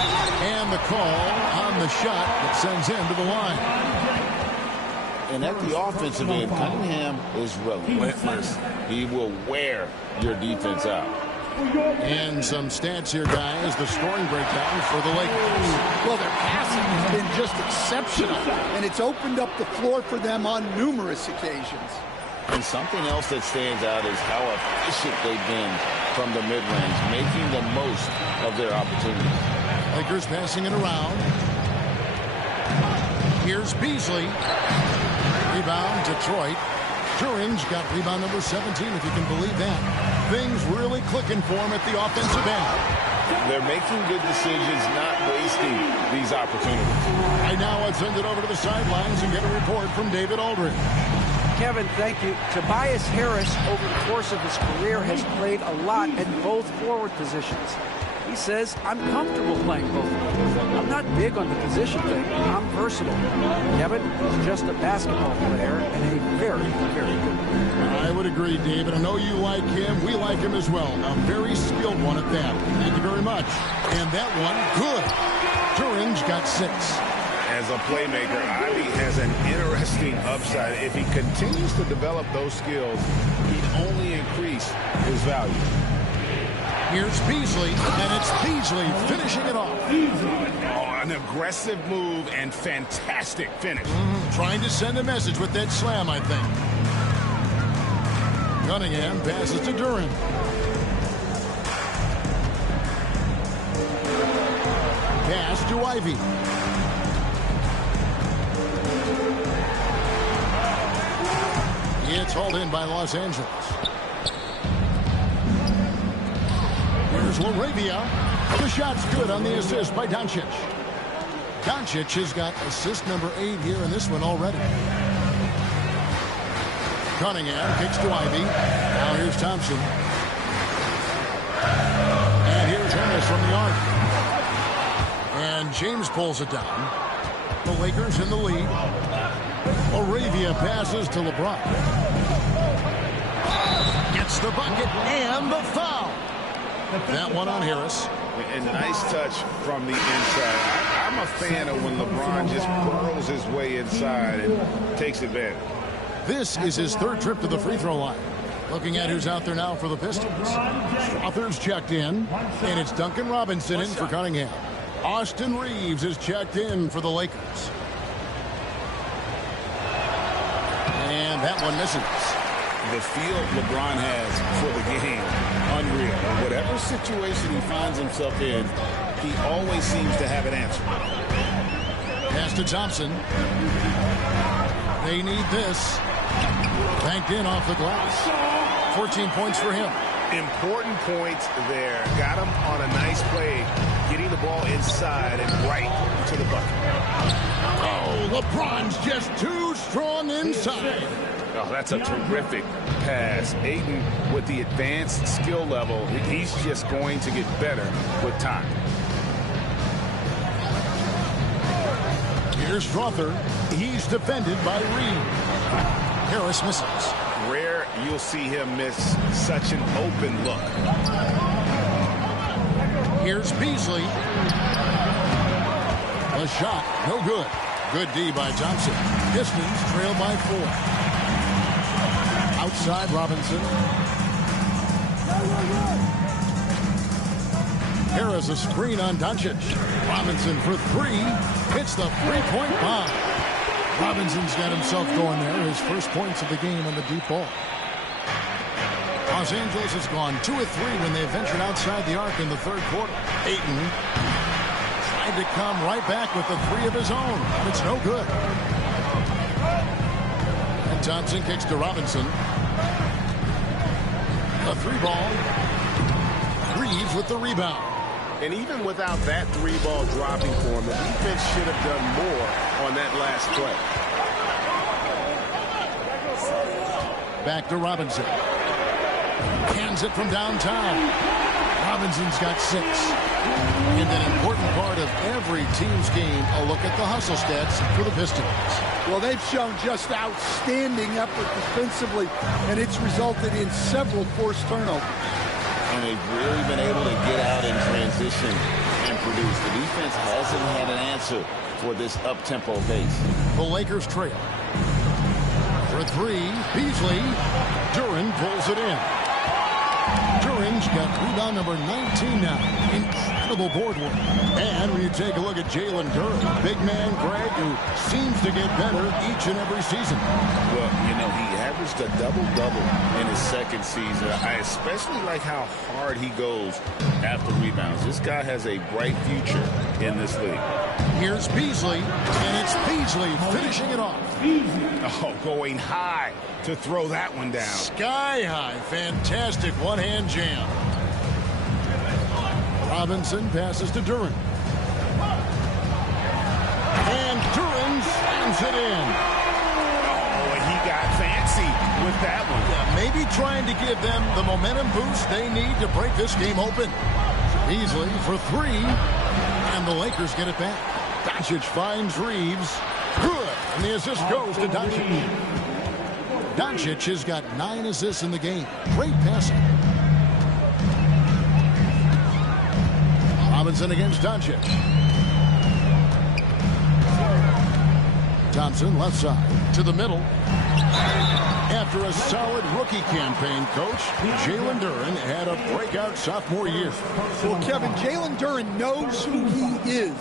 And the call on the shot that sends him to the line. And at the offensive end, Cunningham is relentless. He will wear your defense out. And some stats here, guys. The scoring breakdown for the Lakers. Well, their passing has been just exceptional, and it's opened up the floor for them on numerous occasions. And something else that stands out is how efficient they've been from the mid-range, making the most of their opportunities. Lakers passing it around. Here's Beasley. Rebound, Detroit. Turin's got rebound number 17, if you can believe that. Things really clicking for him at the offensive end. They're making good decisions, not wasting these opportunities. Right now, let's send it over to the sidelines and get a report from David Aldridge. Kevin, thank you. Tobias Harris, over the course of his career, has played a lot in both forward positions. He says, I'm comfortable playing both. I'm not big on the position thing. I'm versatile. Kevin is just a basketball player and a very, very good one. I would agree, David. I know you like him. We like him as well. A very skilled one at that. Thank you very much. And that one, good. Turin's got 6. As a playmaker, Ivy has an interesting upside. If he continues to develop those skills, he'd only increase his value. Here's Beasley, and it's Beasley finishing it off. Oh, an aggressive move and fantastic finish. Trying to send a message with that slam, I think. Cunningham passes to Duran. Pass to Ivy. It's hauled in by Los Angeles. Here's LaRavia. The shot's good on the assist by Doncic. Doncic has got assist number 8 here in this one already. Cunningham kicks to Ivy. Now here's Thompson. And here's Harris from the arc. And James pulls it down. The Lakers in the lead. LaRavia passes to LeBron. Gets the bucket and the foul. That one on Harris. A nice touch from the inside. I'm a fan of when LeBron just burrows his way inside and takes advantage. This is his 3rd trip to the free throw line. Looking at who's out there now for the Pistons. Strother's checked in, and it's Duncan Robinson in for Cunningham. Austin Reeves is checked in for the Lakers. And that one misses. The feel LeBron has for the game, unreal. Whatever situation he finds himself in, he always seems to have an answer. Pass to Thompson. They need this. Banked in off the glass. 14 points for him. Important points there. Got him on a nice play, getting the ball inside and right to the bucket. Oh, LeBron's just too strong inside. Oh, that's a terrific pass. Ayton, with the advanced skill level, he's just going to get better with time. Here's Strother. He's defended by Reed. Harris misses. Rare you'll see him miss such an open look. Here's Beasley. A shot, no good. Good D by Thompson. Pistons trail by 4. Outside Robinson. Here is a screen on Doncic. Robinson for three. Hits the three-point bomb. Robinson's got himself going there. His first points of the game on the deep ball. Los Angeles has gone 2 of 3 when they ventured outside the arc in the third quarter. Ayton tried to come right back with the three of his own. It's no good. And Thompson kicks to Robinson. A three ball. Reeves with the rebound. And even without that three ball dropping for him, the defense should have done more on that last play. Back to Robinson. Hands it from downtown. Robinson's got 6. And an important part of every team's game, a look at the hustle stats for the Pistons. Well, they've shown just outstanding effort defensively, and it's resulted in several forced turnovers. And they've really been able to get out in transition and produce. The defense hasn't had an answer for this up-tempo pace. The Lakers trail. For three, Beasley. Duren pulls it in. Duren's got rebound number 19 now. Incredible board work. And when you take a look at Jalen Duren, big man Greg, who seems to get better each and every season. Well, you know, he averaged a double-double in his second season. I especially like how hard he goes after rebounds. This guy has a bright future in this league. Here's Beasley, and it's Beasley finishing it off. Oh, going high to throw that one down. Sky high. Fantastic one-hand jam. Robinson passes to Duren. And Duren slams it in. Oh, and he got fancy with that one. Yeah, maybe trying to give them the momentum boost they need to break this game open. Beasley for three, and the Lakers get it back. Doncic finds Reeves. Good, and the assist goes to Doncic. Doncic has got 9 assists in the game. Great passing. Robinson against Doncic. Thompson left side to the middle. After a solid rookie campaign, Coach, Jalen Duren had a breakout sophomore year. Well, Kevin, Jalen Duren knows who he is.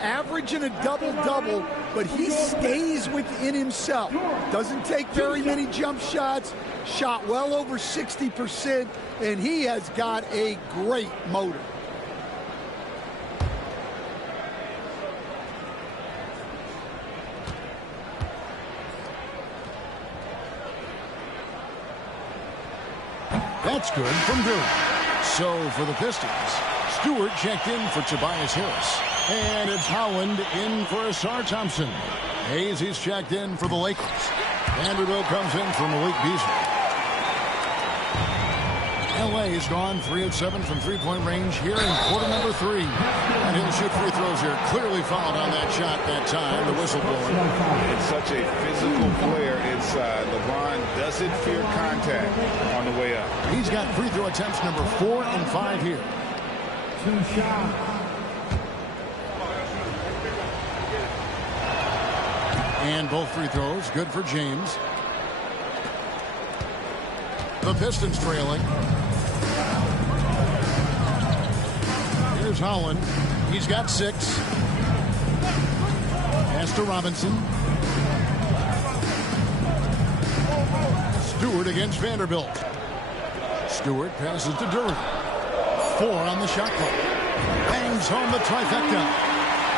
Averaging a double-double, but he stays within himself. Doesn't take very many jump shots, shot well over 60%, and he has got a great motor. That's good from Duren. So for the Pistons, Stewart checked in for Tobias Harris. And it's Howland in for Asar Thompson. Hayes, he's checked in for the Lakers. Vanderbilt comes in for Malik Beasley. L.A. has gone 3 of 7 from three-point range here in quarter number 3. And he'll shoot free throws here. Clearly fouled on that shot that time. The whistle blowing. It's such a physical player inside. LeBron doesn't fear contact on the way up. He's got free throw attempts number 4 and 5 here. 2 shots. And both free throws good for James. The Pistons trailing. Here's Howland. He's got 6. Pass to Robinson. Stewart against Vanderbilt. Stewart passes to Duren. 4 on the shot clock. Bangs home the trifecta.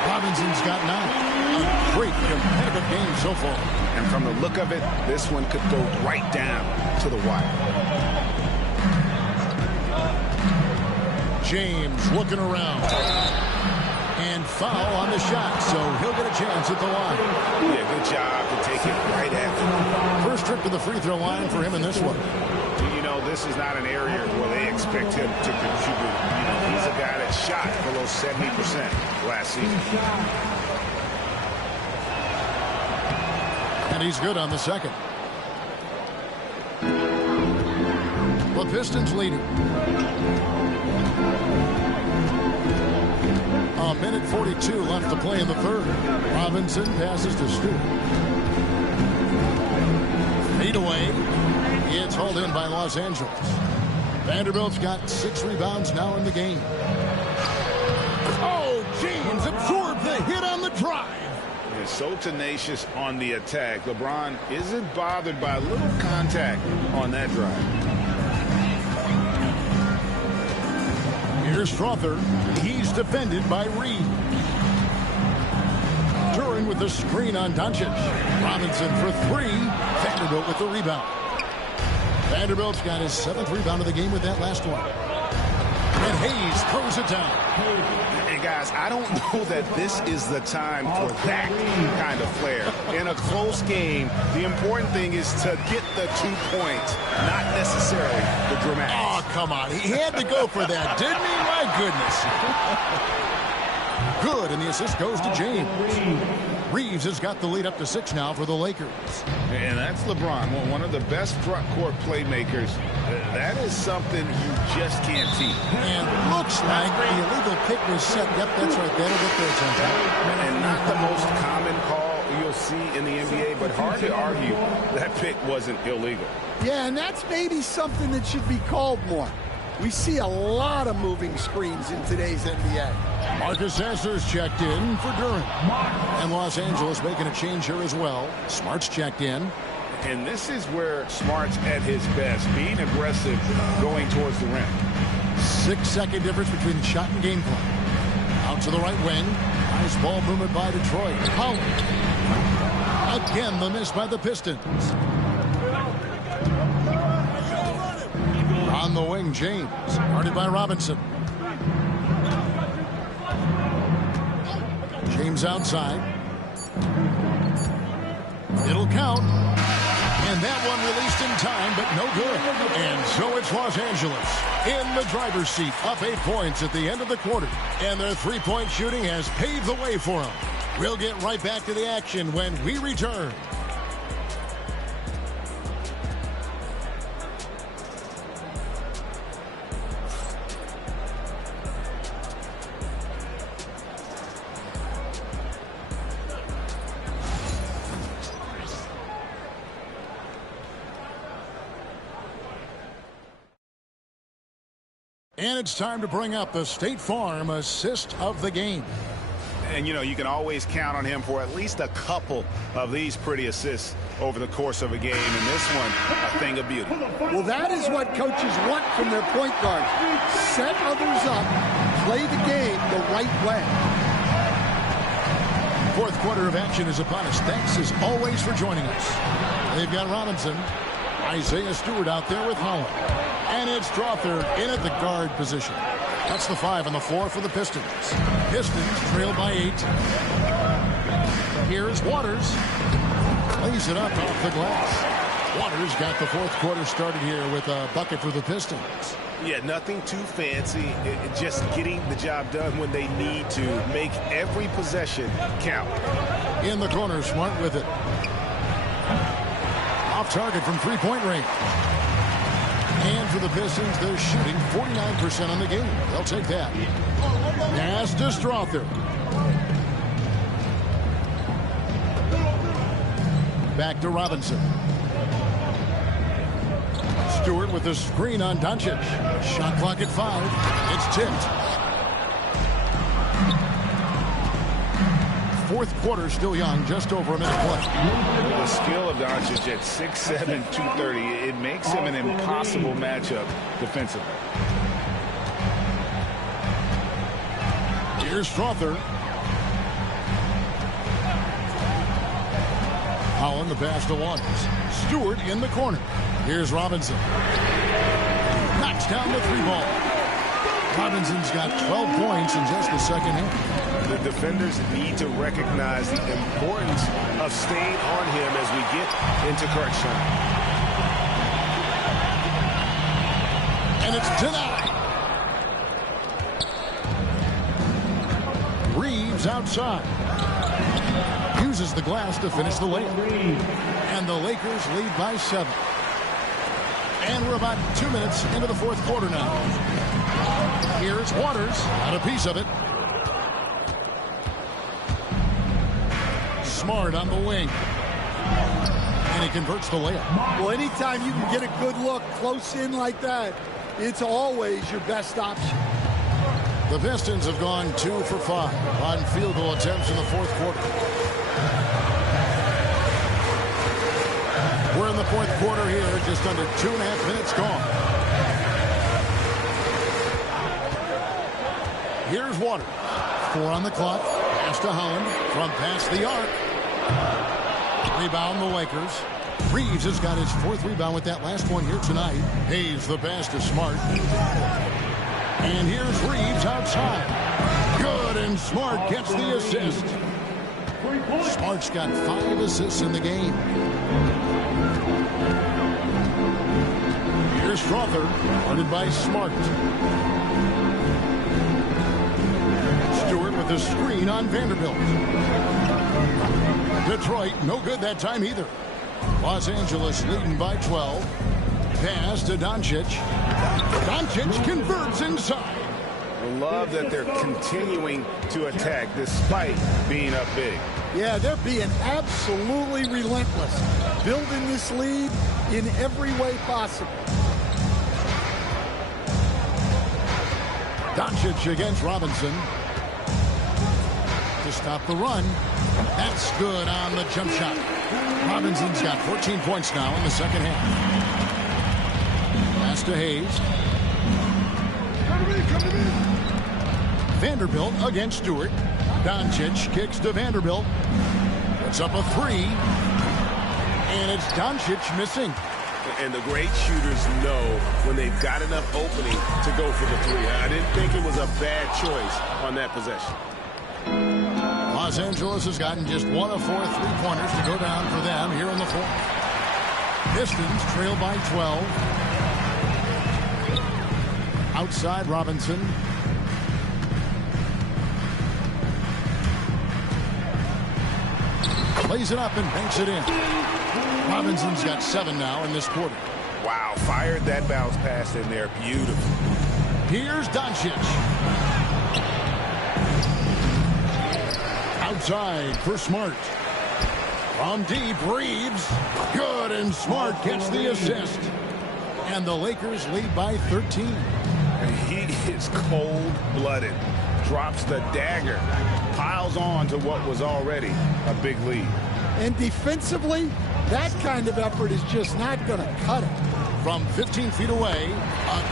Robinson's got 9. A great competitive game so far. And from the look of it, this one could go right down to the wire. James looking around. And foul on the shot, so he'll get a chance at the line. Yeah, good job to take it right after. First trip to the free throw line for him in this one. You know, this is not an area where they expect him to contribute. You know, he's a guy that shot below 70% last season. And he's good on the second. The Pistons leading. A minute 42 left to play in the third. Robinson passes to Stewart. Fade away. It's hauled in by Los Angeles. Vanderbilt's got 6 rebounds now in the game. Oh, James absorbed the hit on the drive. Is so tenacious on the attack. LeBron isn't bothered by a little contact on that drive. Here's Strother. He's defended by Reed. Duran with the screen on Doncic. Robinson for 3. Vanderbilt with the rebound. Vanderbilt's got his 7th rebound of the game with that last one. And Hayes throws it down. And guys, I don't know that this is the time for that kind of flair. In a close game, the important thing is to get the 2 points, not necessarily the dramatics. Oh, come on. He had to go for that, didn't he? My goodness. Good, and the assist goes to James. Reeves has got the lead up to 6 now for the Lakers. And that's LeBron, one of the best front court playmakers. That is something you just can't teach. And looks like the illegal pick was set. Yep, that's right. That'll get their attention. And not the most common call you'll see in the NBA, but hard to argue that pick wasn't illegal. Yeah, and that's maybe something that should be called more. We see a lot of moving screens in today's NBA. Marcus Sasser's checked in for Duran. And Los Angeles making a change here as well. Smart's checked in. And this is where Smart's at his best, being aggressive, going towards the rim. 6-second difference between the shot and game plan. Out to the right wing. Nice ball movement by Detroit. Holland. Again, the miss by the Pistons. On the wing, James. Guarded by Robinson. James outside. It'll count. And that one released in time, but no good. And so it's Los Angeles in the driver's seat, up 8 points at the end of the quarter. And their three-point shooting has paved the way for them. We'll get right back to the action when we return. And it's time to bring up the State Farm assist of the game. And, you know, you can always count on him for at least a couple of these pretty assists over the course of a game. And this one, a thing of beauty. Well, that is what coaches want from their point guards. Set others up, play the game the right way. Fourth quarter of action is upon us. Thanks as always for joining us. They've got Robinson. Isaiah Stewart out there with Holland. And it's Strother in at the guard position. That's the 5 on the floor for the Pistons. Pistons trail by 8. Here's Waters. Lays it up off the glass. Waters got the fourth quarter started here with a bucket for the Pistons. Yeah, nothing too fancy. Just getting the job done when they need to. Make every possession count. In the corner, Smart with it. Off target from three-point range. And for the Pistons, they're shooting 49% on the game. They'll take that. Pass to Strother. Back to Robinson. Stewart with the screen on Doncic. Shot clock at 5. It's tipped. Fourth quarter still young, just over a minute play. The skill of Doncic at 6'7", 230, it makes him an impossible matchup defensively. Here's Strother. Holland the pass to Waters. Stewart in the corner. Here's Robinson. Knocks down the 3-ball. Robinson's got 12 points in just the second half. The defenders need to recognize the importance of staying on him as we get into crunch time. And it's denied. Reeves outside. Uses the glass to finish the layup. And the Lakers lead by 7. And we're about 2 minutes into the fourth quarter now. Here's Waters. Got a piece of it. Smart on the wing. And he converts the layup. Well, anytime you can get a good look close in like that, it's always your best option. The Pistons have gone 2 for 5 on field goal attempts in the fourth quarter. We're in the fourth quarter here, just under 2.5 minutes gone. Here's Waters. 4 on the clock. Pass to Holland from past the arc. Rebound the Lakers. Reeves has got his 4th rebound with that last one here tonight. Hayes the pass to Smart. And here's Reeves outside. Good, and Smart gets the assist. Smart's got 5 assists in the game. Here's Strother, guarded by Smart. Stewart with a screen on Vanderbilt. Detroit, no good that time either. Los Angeles leading by 12. Pass to Doncic. Doncic converts inside. I love that they're continuing to attack despite being up big. Yeah, they're being absolutely relentless, building this lead in every way possible. Doncic against Robinson. To stop the run. That's good on the jump shot. Robinson's got 14 points now in the second half. Pass to Hayes. Vanderbilt against Stewart. Doncic kicks to Vanderbilt. Puts up a 3. And it's Doncic missing. And the great shooters know when they've got enough opening to go for the 3. I didn't think it was a bad choice on that possession. Los Angeles has gotten just 1 of 4 3-pointers to go down for them here in the fourth. Pistons trail by 12. Outside Robinson. Plays it up and banks it in. Robinson's got 7 now in this quarter. Wow, fired that bounce pass in there. Beautiful. Here's Doncic. Outside for Smart. From deep, Reeves. Good, and Smart gets the assist. And the Lakers lead by 13. And he is cold-blooded. Drops the dagger. Piles on to what was already a big lead. And defensively, that kind of effort is just not going to cut it. From 15 feet away,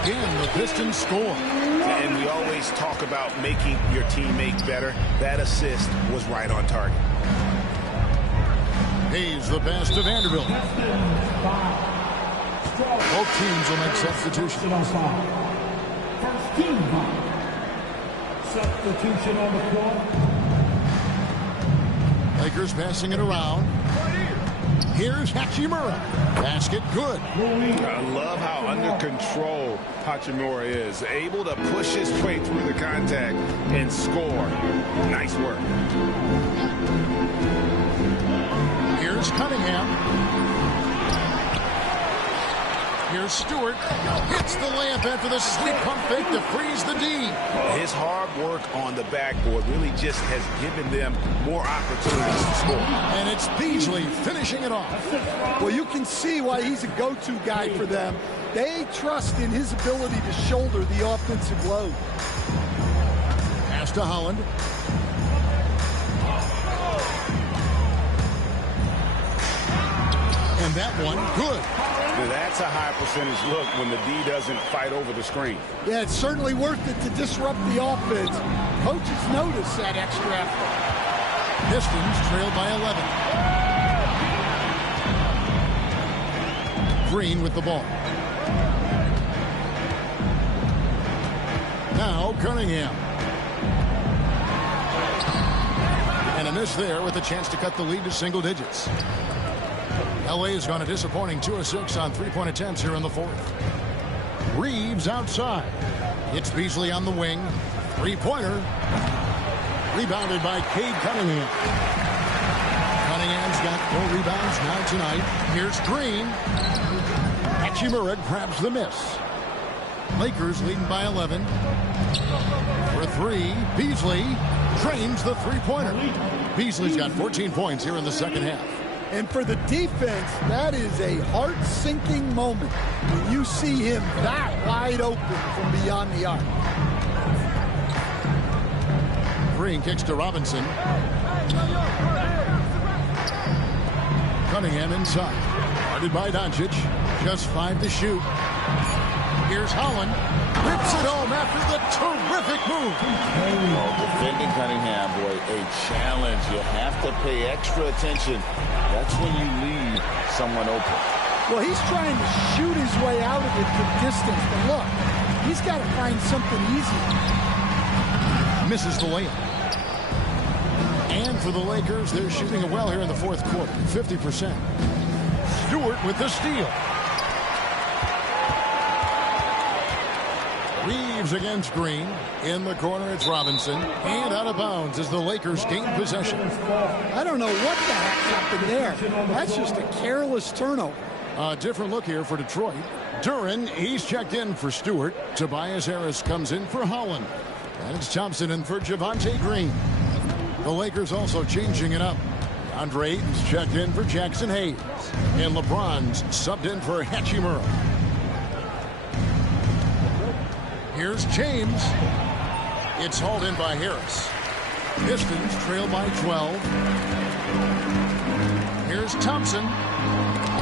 again, the Pistons score. And we always talk about making your teammate better. That assist was right on target. Hayes the pass to Vanderbilt. Both teams will make substitutions. First team substitution on the floor. Lakers passing it around. Here's Hachimura. Basket good. I love how under control Hachimura is. Able to push his way through the contact and score. Nice work. Here's Cunningham. Here's Stewart. Hits the layup after the sweep pump fake to freeze the D. His hard work on the backboard really just has given them more opportunities to score. And it's Beasley finishing it off. Well, you can see why he's a go-to guy for them. They trust in his ability to shoulder the offensive load. Pass to Holland. And that one, good. Now that's a high percentage look when the D doesn't fight over the screen. Yeah, it's certainly worth it to disrupt the offense. Coaches notice that extra effort. Pistons trail by 11. Green with the ball. Now Cunningham. And a miss there with a chance to cut the lead to single digits. LA has gone a disappointing 2 of 6 on 3-point attempts here in the fourth. Reeves outside. It's Beasley on the wing. 3-pointer. Rebounded by Cade Cunningham. Cunningham's got 4 rebounds now tonight. Here's Green. Hachimura grabs the miss. Lakers leading by 11. For 3, Beasley drains the 3-pointer. Beasley's got 14 points here in the second half. And for the defense, that is a heart-sinking moment when you see him that wide open from beyond the arc. Green kicks to Robinson. Cunningham inside. Guarded by Doncic. Just 5 to shoot. Here's Holland. Rips it home after the terrific move. Defending Cunningham, boy, a challenge. You have to pay extra attention. That's when you leave someone open. Well, he's trying to shoot his way out of it from distance. But look, he's got to find something easy. Misses the layup. And for the Lakers, they're shooting it well here in the fourth quarter. 50%. Stewart with the steal. Reeves against Green. In the corner, it's Robinson. And out of bounds as the Lakers gain possession. I don't know what the heck happened there. That's just a careless turnover. A different look here for Detroit. Duren, he's checked in for Stewart. Tobias Harris comes in for Holland. And it's Thompson in for Javonte Green. The Lakers also changing it up. Andre Ayton's checked in for Jackson Hayes. And LeBron's subbed in for Hachimura. Here's James. It's hauled in by Harris. Pistons trail by 12. Here's Thompson.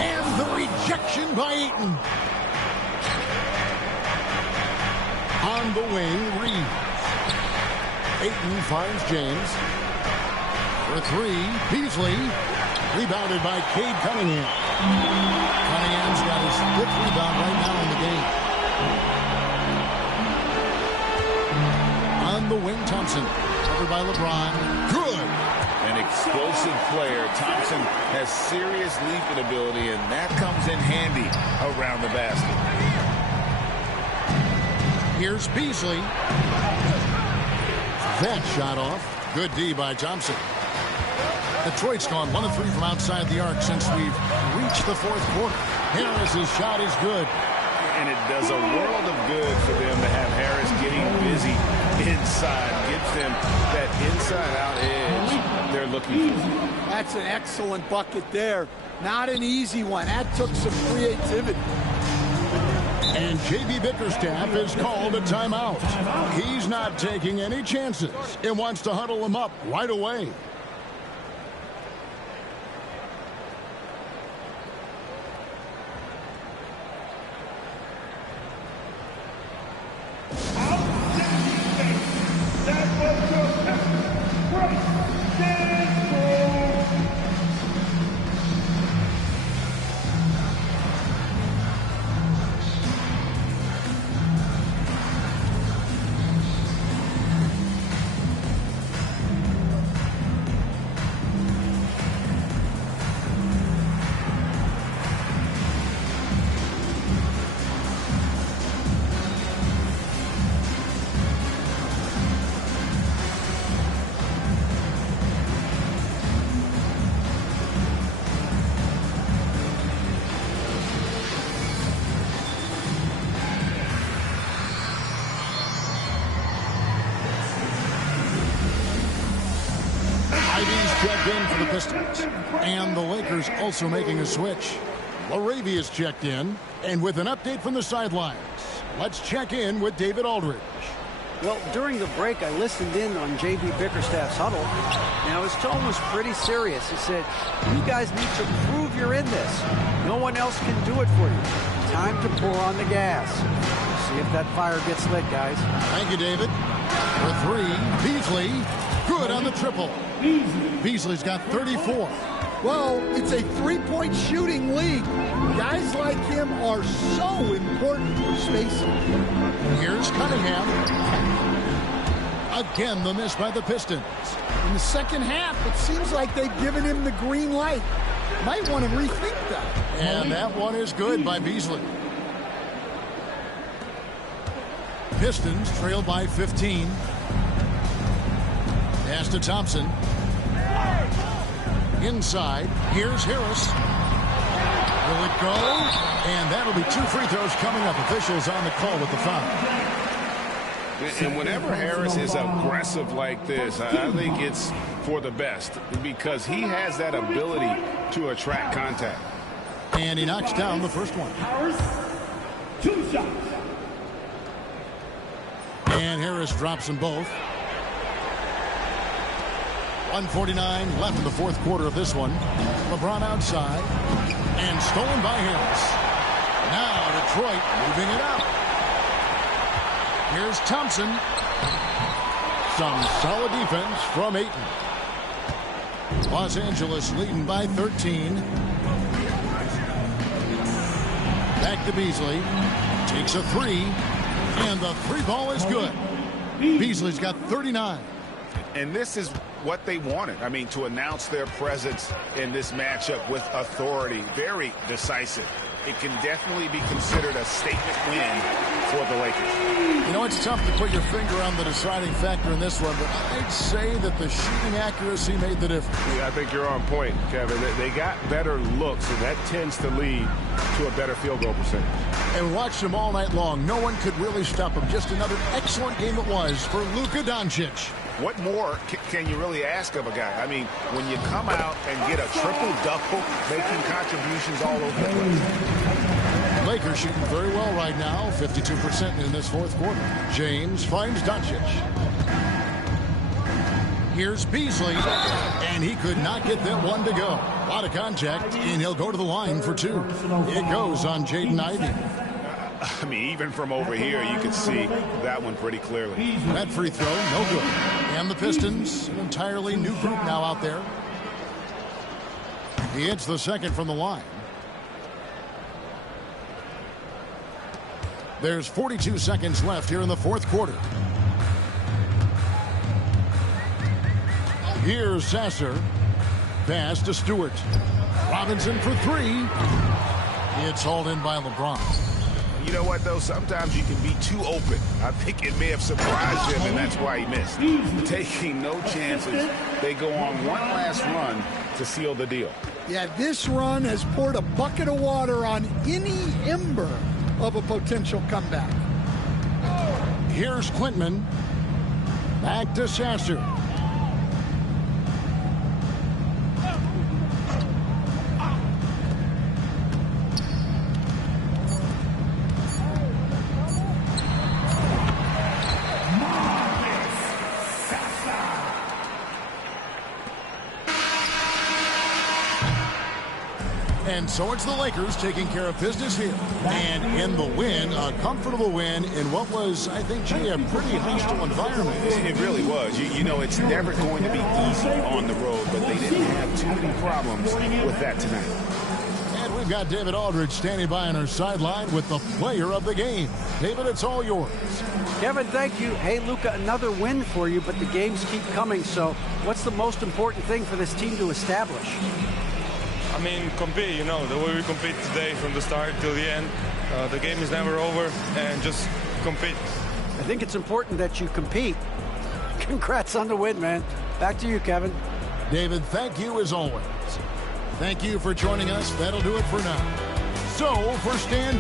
And the rejection by Ayton. On the wing, Reeves. Ayton finds James. For 3, Beasley. Rebounded by Cade Cunningham. Cunningham's got his 5th rebound right now in the game. On the wing, Thompson. Covered by LeBron. Good. An explosive player. Thompson has serious leaping ability, and that comes in handy around the basket. Here's Beasley. That shot off. Good D by Thompson. Detroit's gone 1 of 3 from outside the arc since we've reached the fourth quarter. Harris's shot is good. And it does a world of good for them to have Harris getting busy inside. Gives them that inside-out edge they're looking for. That's an excellent bucket there. Not an easy one. That took some creativity. And J.B. Bickerstaff has called a timeout. He's not taking any chances and wants to huddle him up right away. Checked in for the Pistons. And the Lakers also making a switch. Laravia's checked in. And with an update from the sidelines, let's check in with David Aldridge. Well, during the break, I listened in on J.B. Bickerstaff's huddle. Now, his tone was pretty serious. He said, you guys need to prove you're in this. No one else can do it for you. Time to pour on the gas. See if that fire gets lit, guys. Thank you, David. For 3, Beasley. Good on the triple. Beasley's got 34. Well, it's a 3-point shooting league. Guys like him are so important for spacing. Here's Cunningham. Again, the miss by the Pistons. In the second half, it seems like they've given him the green light. Might want to rethink that. And that one is good by Beasley. Pistons trail by 15. Pass to Thompson. Inside. Here's Harris. Will it go? And that'll be 2 free throws coming up. Officials on the call with the foul. And whenever Harris is aggressive like this, I think it's for the best because he has that ability to attract contact. And he knocks down the first one. Harris, 2 shots. And Harris drops them both. 1:49 left in the fourth quarter of this one. LeBron outside. And stolen by Harris. Now Detroit moving it up. Here's Thompson. Some solid defense from Ayton. Los Angeles leading by 13. Back to Beasley. Takes a three. And the three ball is good. Beasley's got 39. And this is what they wanted. I mean, to announce their presence in this matchup with authority. Very decisive. It can definitely be considered a statement win for the Lakers. You know, it's tough to put your finger on the deciding factor in this one, but I'd say that the shooting accuracy made the difference. Yeah, I think you're on point, Kevin. They got better looks, and that tends to lead to a better field goal percentage. And watched him all night long. No one could really stop him. Just another excellent game it was for Luka Doncic. What more can you really ask of a guy? I mean, when you come out and get a triple-double, making contributions all over the place. Lakers shooting very well right now, 52% in this fourth quarter. James finds Doncic. Here's Beasley, and he could not get that one to go. A lot of contact, and he'll go to the line for two. It goes on Jaden Ivey. I mean, even from over here, you can see that one pretty clearly. That free throw, no good. And the Pistons, an entirely new group now out there. He hits the second from the line. There's 42 seconds left here in the fourth quarter. Here's Sasser. Pass to Stewart. Robinson for three. It's hauled in by LeBron. You know what, though? Sometimes you can be too open. I think it may have surprised him, and that's why he missed. Taking no chances. They go on one last run to seal the deal. Yeah, this run has poured a bucket of water on any ember of a potential comeback. Here's Quintman. Back to Sasser. And so it's the Lakers taking care of business here. And in the win, a comfortable win in what was, I think, a pretty hostile environment. It really was. You know, it's never going to be easy on the road, but they didn't have too many problems with that tonight. And we've got David Aldridge standing by on our sideline with the player of the game. David, it's all yours. Kevin, thank you. Hey, Luka, another win for you, but the games keep coming. So what's the most important thing for this team to establish? I mean, compete, you know, the way we compete today from the start till the end. The game is never over, and just compete. I think it's important that you compete. Congrats on the win, man. Back to you, Kevin. David, thank you as always. Thank you for joining us. That'll do it for now. So, for Stan